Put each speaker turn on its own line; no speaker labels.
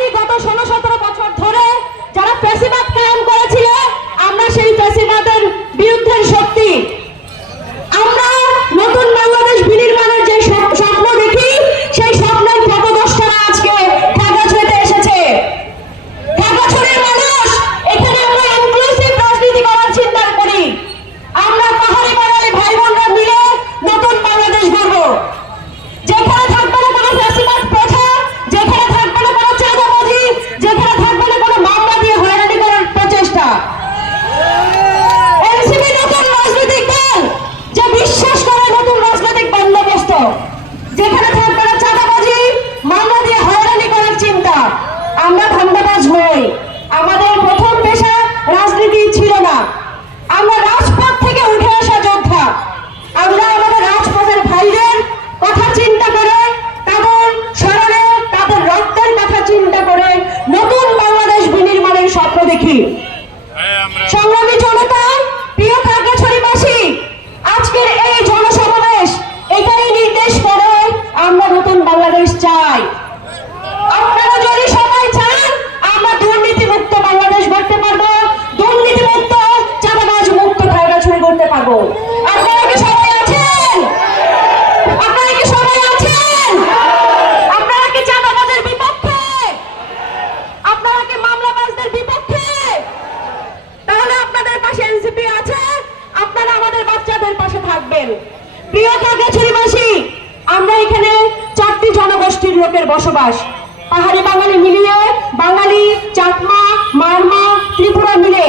হয়নি গত ষোলো সতেরো বছর ধরে যারা ফেসিবাদ দেখি। হ্যাঁ, সংগ্রামী প্রিয় কাকাছড়িবাসী আমরা এখানে চারটি জনগোষ্ঠীর লোকের বসবাস। পাহাড়ি বাঙালি মিলিয়ে বাঙালি, চাকমা, মারমা, ত্রিপুরা মিলে